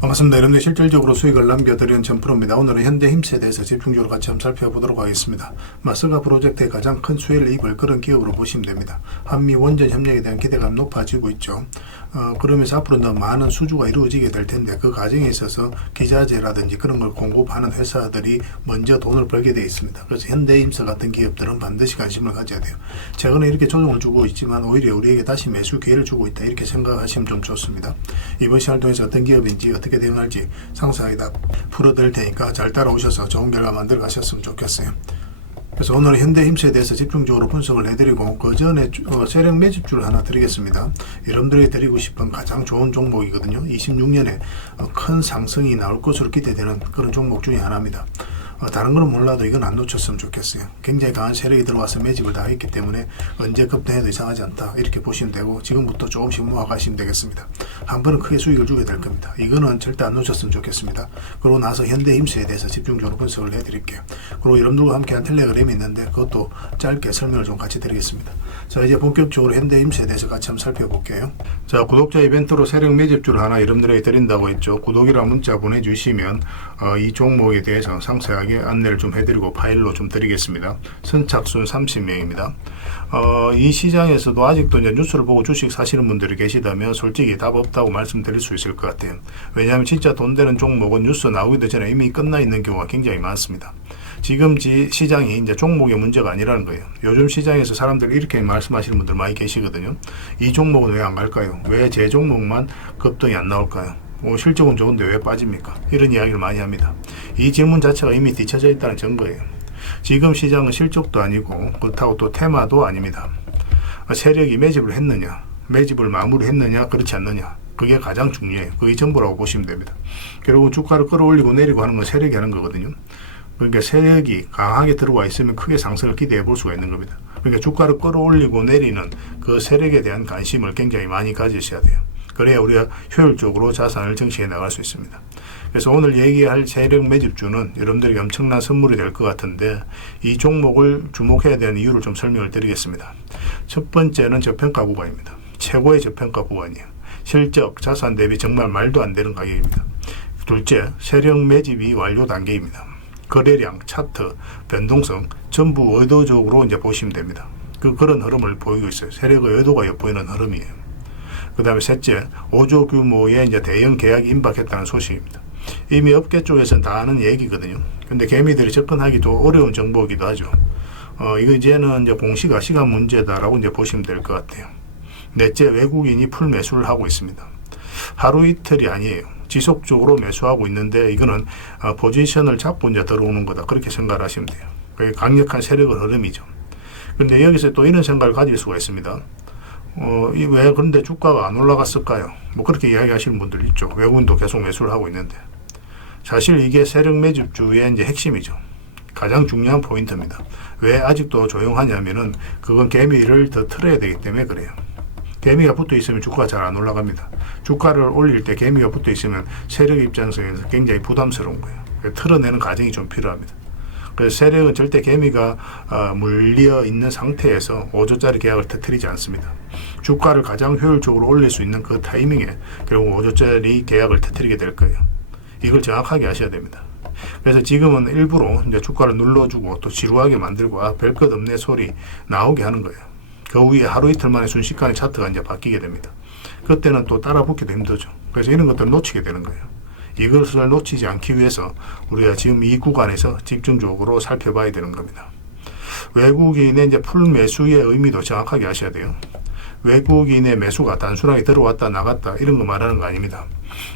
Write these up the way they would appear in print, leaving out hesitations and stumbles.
반갑습니다. 여러분들 실질적으로 수익을 남겨드리는 전프로입니다. 오늘은 현대힘스에 대해서 집중적으로 같이 한번 살펴보도록 하겠습니다. 마스가 프로젝트의 가장 큰 수혜를 입을 그런 기업으로 보시면 됩니다. 한미 원전 협력에 대한 기대감이 높아지고 있죠. 그러면서 앞으로 더 많은 수주가 이루어지게 될 텐데 그 과정에 있어서 기자재라든지 그런 걸 공급하는 회사들이 먼저 돈을 벌게 되어 있습니다. 그래서 현대힘스 같은 기업들은 반드시 관심을 가져야 돼요. 최근에 이렇게 조정을 주고 있지만 오히려 우리에게 다시 매수 기회를 주고 있다, 이렇게 생각하시면 좀 좋습니다. 이번 시간을 통해서 어떤 기업인지 어떻게 대응할지 상세하게 다 풀어드릴 테니까 잘 따라오셔서 좋은 결과 만들어 가셨으면 좋겠어요. 그래서 오늘은 현대힘스에 대해서 집중적으로 분석을 해드리고 그 전에 세력 매집주를 하나 드리겠습니다. 여러분들이 드리고 싶은 가장 좋은 종목이거든요. 26년에 큰 상승이 나올 것으로 기대되는 그런 종목 중에 하나입니다. 다른 거는 몰라도 이건 안 놓쳤으면 좋겠어요. 굉장히 강한 세력이 들어와서 매집을 다 했기 때문에 언제 급등해도 이상하지 않다, 이렇게 보시면 되고 지금부터 조금씩 모아가시면 되겠습니다. 한 번은 크게 수익을 주게 될 겁니다. 이거는 절대 안 놓쳤으면 좋겠습니다. 그러고 나서 현대힘스에 대해서 집중적으로 분석을 해드릴게요. 그리고 여러분들과 함께한 텔레그램이 있는데 그것도 짧게 설명을 좀 같이 드리겠습니다. 자, 이제 본격적으로 현대힘스에 대해서 같이 한번 살펴볼게요. 자, 구독자 이벤트로 세력 매집주를 하나 여러분들에게 드린다고 했죠. 구독이라는 문자 보내주시면 이 종목에 대해서 상세하게 안내를 좀 해드리고 파일로 좀 드리겠습니다. 선착순 30명입니다. 이 시장에서도 아직도 이제 뉴스를 보고 주식 사시는 분들이 계시다면 솔직히 답 없다고 말씀드릴 수 있을 것 같아요. 왜냐하면 진짜 돈 되는 종목은 뉴스 나오기도 전에 이미 끝나 있는 경우가 굉장히 많습니다. 지금 시장이 이제 종목의 문제가 아니라는 거예요. 요즘 시장에서 사람들이 이렇게 말씀하시는 분들 많이 계시거든요. 이 종목은 왜 안 갈까요? 왜 제 종목만 급등이 안 나올까요? 실적은 좋은데 왜 빠집니까? 이런 이야기를 많이 합니다. 이 질문 자체가 이미 뒤쳐져 있다는 증거예요. 지금 시장은 실적도 아니고 그렇다고 또 테마도 아닙니다. 세력이 매집을 했느냐, 매집을 마무리했느냐, 그렇지 않느냐, 그게 가장 중요해요. 그게 전부라고 보시면 됩니다. 결국 주가를 끌어올리고 내리고 하는 건 세력이 하는 거거든요. 그러니까 세력이 강하게 들어와 있으면 크게 상승을 기대해 볼 수가 있는 겁니다. 그러니까 주가를 끌어올리고 내리는 그 세력에 대한 관심을 굉장히 많이 가지셔야 돼요. 그래야 우리가 효율적으로 자산을 증식해 나갈 수 있습니다. 그래서 오늘 얘기할 세력 매집주는 여러분들에게 엄청난 선물이 될 것 같은데 이 종목을 주목해야 되는 이유를 좀 설명을 드리겠습니다. 첫 번째는 저평가 구간입니다. 최고의 저평가 구간이에요. 실적, 자산 대비 정말 말도 안 되는 가격입니다. 둘째, 세력 매집이 완료 단계입니다. 거래량, 차트, 변동성 전부 의도적으로 이제 보시면 됩니다. 그런 흐름을 보이고 있어요. 세력의 의도가 엿보이는 흐름이에요. 그 다음에 셋째, 5조 규모의 이제 대형 계약이 임박했다는 소식입니다. 이미 업계 쪽에서는 다 아는 얘기거든요. 근데 개미들이 접근하기 좀 어려운 정보이기도 하죠. 이거 이제는 이제 공시가 시간 문제다라고 이제 보시면 될 것 같아요. 넷째, 외국인이 풀 매수를 하고 있습니다. 하루 이틀이 아니에요. 지속적으로 매수하고 있는데 이거는 포지션을 잡고 이제 들어오는 거다, 그렇게 생각을 하시면 돼요. 그게 강력한 세력의 흐름이죠. 그런데 여기서 또 이런 생각을 가질 수가 있습니다. 왜 그런데 주가가 안 올라갔을까요? 그렇게 이야기하시는 분들 있죠. 외국인도 계속 매수를 하고 있는데. 사실 이게 세력 매집주의 이제 핵심이죠. 가장 중요한 포인트입니다. 왜 아직도 조용하냐면은 그건 개미를 더 틀어야 되기 때문에 그래요. 개미가 붙어 있으면 주가가 잘 안 올라갑니다. 주가를 올릴 때 개미가 붙어 있으면 세력 입장에서 굉장히 부담스러운 거예요. 틀어내는 과정이 좀 필요합니다. 그래서 세력은 절대 개미가 물려 있는 상태에서 5조짜리 계약을 터뜨리지 않습니다. 주가를 가장 효율적으로 올릴 수 있는 그 타이밍에 결국 5조짜리 계약을 터뜨리게 될 거예요. 이걸 정확하게 아셔야 됩니다. 그래서 지금은 일부러 이제 주가를 눌러주고 또 지루하게 만들고 별 것 없네 소리 나오게 하는 거예요. 그 후에 하루 이틀 만에 순식간에 차트가 이제 바뀌게 됩니다. 그때는 또 따라 붙기도 힘들죠. 그래서 이런 것들을 놓치게 되는 거예요. 이것을 놓치지 않기 위해서 우리가 지금 이 구간에서 집중적으로 살펴봐야 되는 겁니다. 외국인의 이제 풀 매수의 의미도 정확하게 아셔야 돼요. 외국인의 매수가 단순하게 들어왔다 나갔다 이런 거 말하는 거 아닙니다.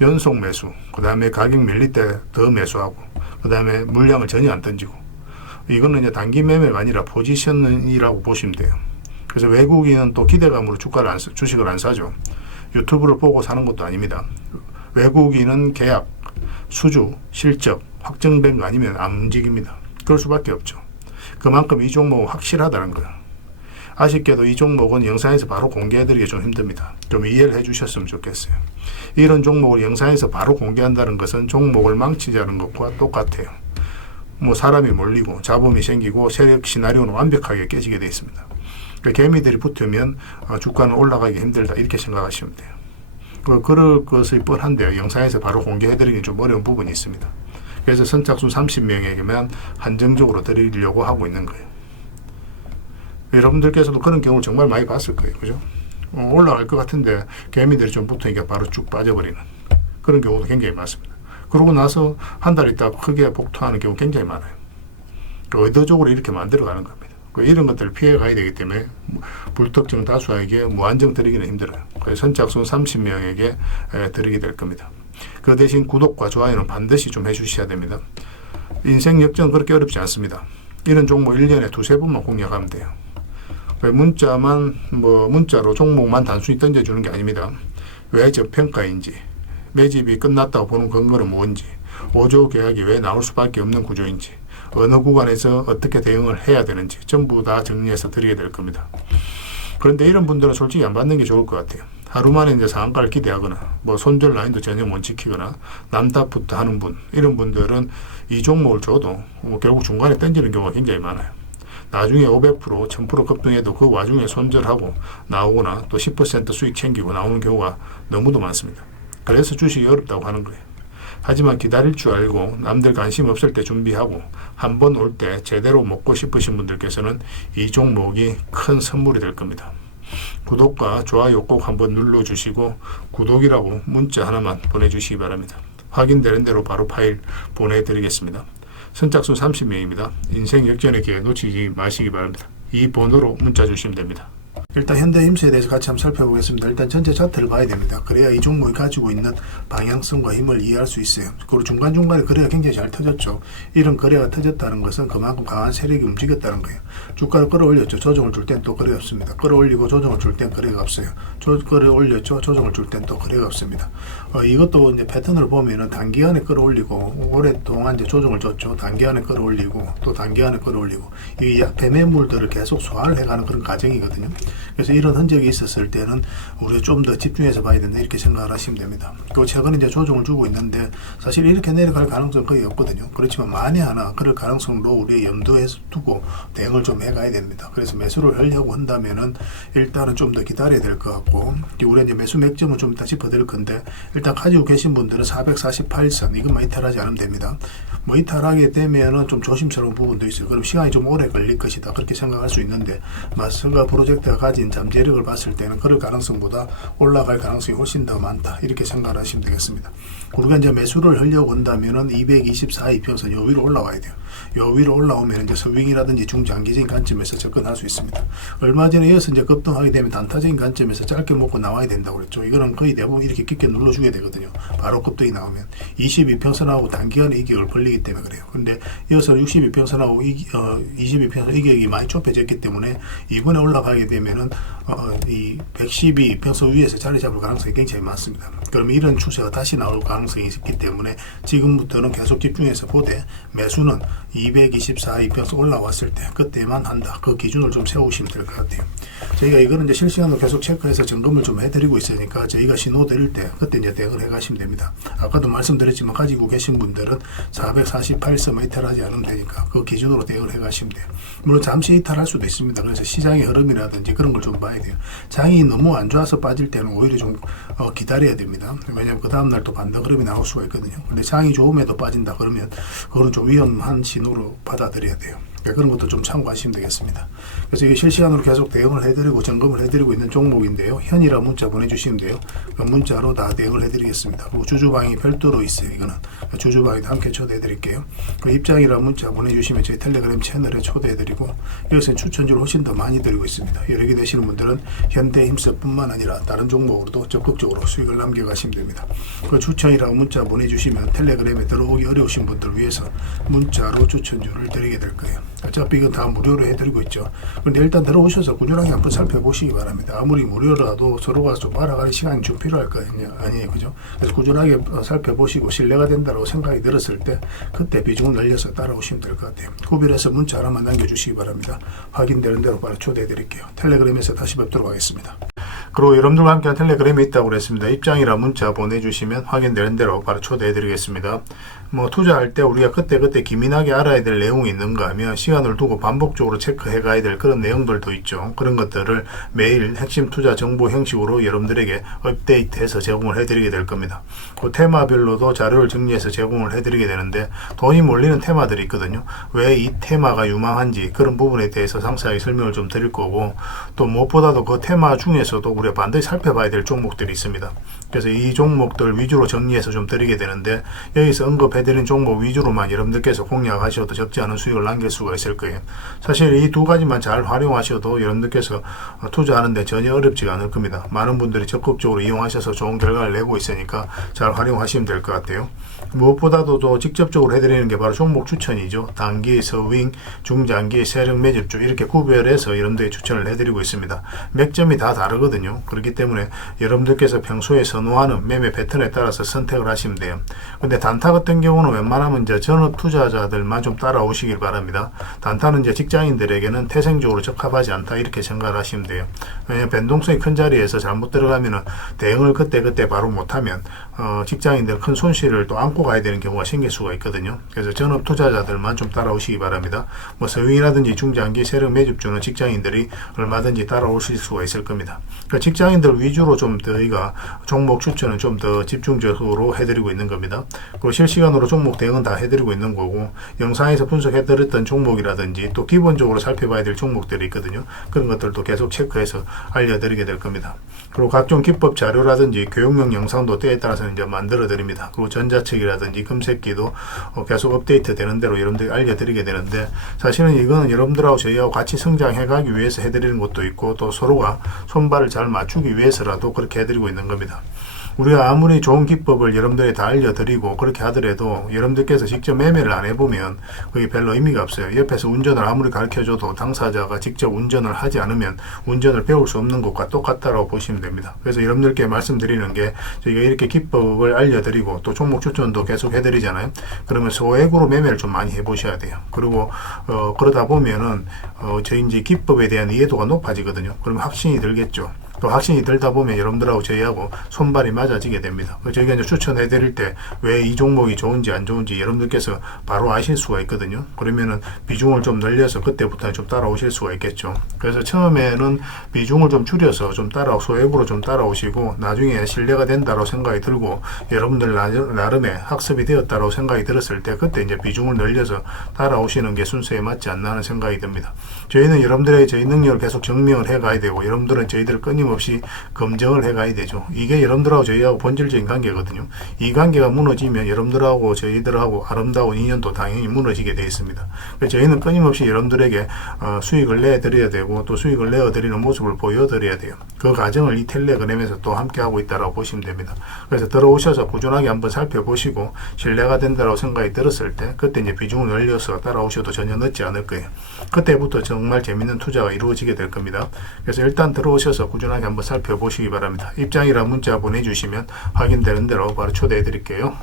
연속 매수, 그 다음에 가격 밀릴 때 더 매수하고, 그 다음에 물량을 전혀 안 던지고, 이거는 이제 단기 매매가 아니라 포지션이라고 보시면 돼요. 그래서 외국인은 또 기대감으로 주식을 안 사죠. 유튜브를 보고 사는 것도 아닙니다. 외국인은 계약, 수주, 실적 확정된 거 아니면 안 움직입니다. 그럴 수밖에 없죠. 그만큼 이 종목은 확실하다는 거예요. 아쉽게도 이 종목은 영상에서 바로 공개해드리기 좀 힘듭니다. 좀 이해를 해주셨으면 좋겠어요. 이런 종목을 영상에서 바로 공개한다는 것은 종목을 망치자는 것과 똑같아요. 사람이 몰리고 잡음이 생기고 세력 시나리오는 완벽하게 깨지게 되어 있습니다. 그러니까 개미들이 붙으면 주가는 올라가기 힘들다, 이렇게 생각하시면 돼요. 그럴 것이 뻔한데 영상에서 바로 공개해드리기 좀 어려운 부분이 있습니다. 그래서 선착순 30명에게만 한정적으로 드리려고 하고 있는 거예요. 여러분들께서도 그런 경우를 정말 많이 봤을 거예요. 그죠? 올라갈 것 같은데 개미들이 좀 붙으니까 바로 쭉 빠져버리는 그런 경우도 굉장히 많습니다. 그러고 나서 한 달 있다가 크게 복토하는 경우 굉장히 많아요. 의도적으로 이렇게 만들어가는 겁니다. 이런 것들을 피해 가야 되기 때문에 불특정 다수에게 무한정 드리기는 힘들어요. 그래서 선착순 30명에게 드리게 될 겁니다. 그 대신 구독과 좋아요는 반드시 좀 해주셔야 됩니다. 인생 역전은 그렇게 어렵지 않습니다. 이런 종목 1년에 두세 번만 공략하면 돼요. 문자로 종목만 단순히 던져주는 게 아닙니다. 왜 저평가인지, 매집이 끝났다고 보는 근거는 뭔지, 5조 계약이 왜 나올 수밖에 없는 구조인지, 어느 구간에서 어떻게 대응을 해야 되는지 전부 다 정리해서 드리게 될 겁니다. 그런데 이런 분들은 솔직히 안 받는 게 좋을 것 같아요. 하루 만에 이제 상한가를 기대하거나 손절 라인도 전혀 못 지키거나 남탓부터 하는 분, 이런 분들은 이 종목을 줘도 결국 중간에 던지는 경우가 굉장히 많아요. 나중에 500%, 1000% 급등해도 그 와중에 손절하고 나오거나 또 10% 수익 챙기고 나오는 경우가 너무도 많습니다. 그래서 주식이 어렵다고 하는 거예요. 하지만 기다릴 줄 알고 남들 관심 없을 때 준비하고 한 번 올 때 제대로 먹고 싶으신 분들께서는 이 종목이 큰 선물이 될 겁니다. 구독과 좋아요 꼭 한번 눌러주시고 구독이라고 문자 하나만 보내주시기 바랍니다. 확인되는 대로 바로 파일 보내드리겠습니다. 선착순 30명입니다. 인생 역전의 기회 놓치지 마시기 바랍니다. 이 번호로 문자 주시면 됩니다. 일단 현대힘스에 대해서 같이 한번 살펴보겠습니다. 일단 전체 차트를 봐야 됩니다. 그래야 이 종목이 가지고 있는 방향성과 힘을 이해할 수 있어요. 그리고 중간중간에 거래가 굉장히 잘 터졌죠. 이런 거래가 터졌다는 것은 그만큼 강한 세력이 움직였다는 거예요. 주가를 끌어올렸죠. 조정을 줄 땐 또 거래가 없습니다. 끌어올리고 조정을 줄 땐 거래가 없어요. 끌어올렸죠. 조정을 줄 땐 또 거래가 없습니다. 이것도 이제 패턴을 보면은 단기간에 끌어올리고 오랫동안 이제 조정을 줬죠. 단기간에 끌어올리고 또 단기간에 끌어올리고 이 배매물들을 계속 소화를 해가는 그런 과정이거든요. 그래서 이런 흔적이 있었을 때는 우리가 좀 더 집중해서 봐야 된다 이렇게 생각을 하시면 됩니다. 그리고 최근에 이제 조정을 주고 있는데 사실 이렇게 내려갈 가능성은 거의 없거든요. 그렇지만 만에 하나 그럴 가능성도 우리 염두에 두고 대응을 좀 해가야 됩니다. 그래서 매수를 하려고 한다면은 일단은 좀 더 기다려야 될 것 같고, 우리가 이제 매수 맥점은 좀 이따 짚어드릴 건데 일단 가지고 계신 분들은 448선 이것만 이탈하지 않으면 됩니다. 이탈하게 되면은 좀 조심스러운 부분도 있어요. 그럼 시간이 좀 오래 걸릴 것이다 그렇게 생각할 수 있는데 마스가 프로젝트가 가진 잠재력을 봤을 때는 그럴 가능성보다 올라갈 가능성이 훨씬 더 많다 이렇게 생각을 하시면 되겠습니다. 우리가 이제 매수를 하려고 한다면은 224 이평선 요 위로 올라와야 돼요. 요 위로 올라오면 이제 스윙이라든지 중장기적인 관점에서 접근할 수 있습니다. 얼마 전에 이어서 이제 급등하게 되면 단타적인 관점에서 짧게 먹고 나와야 된다고 그랬죠. 이거는 거의 대부분 이렇게 깊게 눌러주게 되거든요. 바로 급등이 나오면 22평선하고 단기간에 이격을 벌리기 때문에 그래요. 근데 이어서 62평선하고 22평선 이격이 많이 좁혀졌기 때문에 이번에 올라가게 되면은 이 112평선 위에서 자리 잡을 가능성이 굉장히 많습니다. 그러면 이런 추세가 다시 나올 가능성이 있기 때문에 지금부터는 계속 집중해서 보되 매수는 224 이평선 올라왔을 때 그때만 한다. 그 기준을 좀 세우시면 될 것 같아요. 저희가 이거는 이제 실시간으로 계속 체크해서 점검을 좀 해드리고 있으니까 저희가 신호 드릴 때 그때 이제 대응을 해가시면 됩니다. 아까도 말씀드렸지만 가지고 계신 분들은 448선 이탈하지 않으면 되니까 그 기준으로 대응을 해가시면 돼요. 물론 잠시 이탈할 수도 있습니다. 그래서 시장의 흐름이라든지 그런 걸 좀 봐야 돼요. 장이 너무 안 좋아서 빠질 때는 오히려 좀 기다려야 됩니다. 왜냐하면 그 다음날 또 반등 흐름이 나올 수가 있거든요. 근데 장이 좋음에도 빠진다 그러면 그거는 좀 위험한 신호로 받아들여야 돼요. 그런 것도 좀 참고하시면 되겠습니다. 그래서 이게 실시간으로 계속 대응을 해드리고 점검을 해드리고 있는 종목인데요. 현이라 문자 보내주시면 돼요. 그 문자로 다 대응을 해드리겠습니다. 그리고 주주방이 별도로 있어요. 이거는 주주방에도 함께 초대해드릴게요. 그 입장이라 문자 보내주시면 저희 텔레그램 채널에 초대해드리고 여기서는 추천주를 훨씬 더 많이 드리고 있습니다. 여러 개 되시는 분들은 현대힘스뿐만 아니라 다른 종목으로도 적극적으로 수익을 남겨가시면 됩니다. 그 추천이라고 문자 보내주시면 텔레그램에 들어오기 어려우신 분들 위해서 문자로 추천주를 드리게 될 거예요. 어차피 이건 다 무료로 해드리고 있죠. 그런데 일단 들어오셔서 꾸준하게 한번 살펴보시기 바랍니다. 아무리 무료라도 서로가 좀 알아가는 시간이 좀 필요할 거 아니에요. 그죠? 그래서 꾸준하게 살펴보시고 신뢰가 된다고 생각이 들었을 때 그때 비중을 늘려서 따라오시면 될 것 같아요. 구별해서 문자 하나만 남겨주시기 바랍니다. 확인되는 대로 바로 초대해 드릴게요. 텔레그램에서 다시 뵙도록 하겠습니다. 그리고 여러분들과 함께한 텔레그램이 있다고 그랬습니다. 입장이라 문자 보내주시면 확인되는 대로 바로 초대해드리겠습니다. 뭐 투자할 때 우리가 그때그때 기민하게 알아야 될 내용이 있는가 하면 시간을 두고 반복적으로 체크해 가야 될 그런 내용들도 있죠. 그런 것들을 매일 핵심 투자 정보 형식으로 여러분들에게 업데이트해서 제공을 해드리게 될 겁니다. 그 테마별로도 자료를 정리해서 제공을 해드리게 되는데 돈이 몰리는 테마들이 있거든요. 왜 이 테마가 유망한지 그런 부분에 대해서 상세하게 설명을 좀 드릴 거고, 또 무엇보다도 그 테마 중에서도 우리가 반드시 살펴봐야 될 종목들이 있습니다. 그래서 이 종목들 위주로 정리해서 좀 드리게 되는데, 여기서 언급해드린 종목 위주로만 여러분들께서 공략하셔도 적지 않은 수익을 남길 수가 있을 거예요. 사실 이 두 가지만 잘 활용하셔도 여러분들께서 투자하는데 전혀 어렵지가 않을 겁니다. 많은 분들이 적극적으로 이용하셔서 좋은 결과를 내고 있으니까 잘 활용하시면 될 것 같아요. 무엇보다도 또 직접적으로 해드리는 게 바로 종목 추천이죠. 단기, 서윙, 중장기, 세력 매집주 이렇게 구별해서 여러분들이 추천을 해드리고 있습니다. 맥점이 다 다르거든요. 그렇기 때문에 여러분들께서 평소에 선호하는 매매 패턴에 따라서 선택을 하시면 돼요. 근데 단타 같은 경우는 웬만하면 이제 전업 투자자들만 좀 따라오시길 바랍니다. 단타는 이제 직장인들에게는 태생적으로 적합하지 않다 이렇게 생각을 하시면 돼요. 왜냐하면 변동성이 큰 자리에서 잘못 들어가면은 대응을 그때 바로 못하면 직장인들 큰 손실을 또 안고 가야 되는 경우가 생길 수가 있거든요. 그래서 전업 투자자들만 좀 따라오시기 바랍니다. 뭐 서윙이라든지 중장기 세력 매집주는 직장인들이 얼마든지 따라오실 수가 있을 겁니다. 그러니까 직장인들 위주로 좀 저희가 종목 추천은 좀 더 집중적으로 해드리고 있는 겁니다. 그리고 실시간으로 종목 대응은 다 해드리고 있는 거고, 영상에서 분석해드렸던 종목이라든지 또 기본적으로 살펴봐야 될 종목들이 있거든요. 그런 것들도 계속 체크해서 알려드리게 될 겁니다. 그리고 각종 기법 자료라든지 교육용 영상도 때에 따라서는 이제 만들어 드립니다. 그리고 전자책이라든지 검색기도 계속 업데이트 되는 대로 여러분들이 알려드리게 되는데, 사실은 이거는 여러분들하고 저희하고 같이 성장해 가기 위해서 해드리는 것도 있고, 또 서로가 손발을 잘 맞추기 위해서라도 그렇게 해드리고 있는 겁니다. 우리가 아무리 좋은 기법을 여러분들이 다 알려드리고 그렇게 하더라도 여러분들께서 직접 매매를 안 해보면 그게 별로 의미가 없어요. 옆에서 운전을 아무리 가르쳐줘도 당사자가 직접 운전을 하지 않으면 운전을 배울 수 없는 것과 똑같다고 보시면 됩니다. 그래서 여러분들께 말씀드리는 게, 저희가 이렇게 기법을 알려드리고 또 종목 추천도 계속 해드리잖아요. 그러면 소액으로 매매를 좀 많이 해보셔야 돼요. 그리고 그러다 보면은 저희 이제 기법에 대한 이해도가 높아지거든요. 그러면 확신이 들겠죠. 또 확신이 들다 보면 여러분들하고 저희하고 손발이 맞아지게 됩니다. 저희가 이제 추천해 드릴 때 왜 이 종목이 좋은지 안 좋은지 여러분들께서 바로 아실 수가 있거든요. 그러면은 비중을 좀 늘려서 그때부터 좀 따라오실 수가 있겠죠. 그래서 처음에는 비중을 좀 줄여서 좀 소액으로 좀 따라오시고, 나중에 신뢰가 된다고 생각이 들고 여러분들 나름의 학습이 되었다고 생각이 들었을 때 그때 이제 비중을 늘려서 따라오시는 게 순서에 맞지 않나 하는 생각이 듭니다. 저희는 여러분들의 저희 능력을 계속 증명을 해 가야 되고, 여러분들은 저희들을 끊임없이 검증을 해 가야 되죠. 이게 여러분들하고 저희하고 본질적인 관계거든요. 이 관계가 무너지면 여러분들하고 저희들하고 아름다운 인연도 당연히 무너지게 되어 있습니다. 그래서 저희는 끊임없이 여러분들에게 수익을 내드려야 되고, 또 수익을 내어드리는 모습을 보여드려야 돼요. 그 과정을 이 텔레그램에서 또 함께 하고 있다고 보시면 됩니다. 그래서 들어오셔서 꾸준하게 한번 살펴보시고 신뢰가 된다고 생각이 들었을 때 그때 이제 비중을 늘려서 따라오셔도 전혀 늦지 않을 거예요. 그때부터 정말 재밌는 투자가 이루어지게 될 겁니다. 그래서 일단 들어오셔서 꾸준하게 한번 살펴보시기 바랍니다. 입장이라 문자 보내주시면 확인되는 대로 바로 초대해 드릴게요.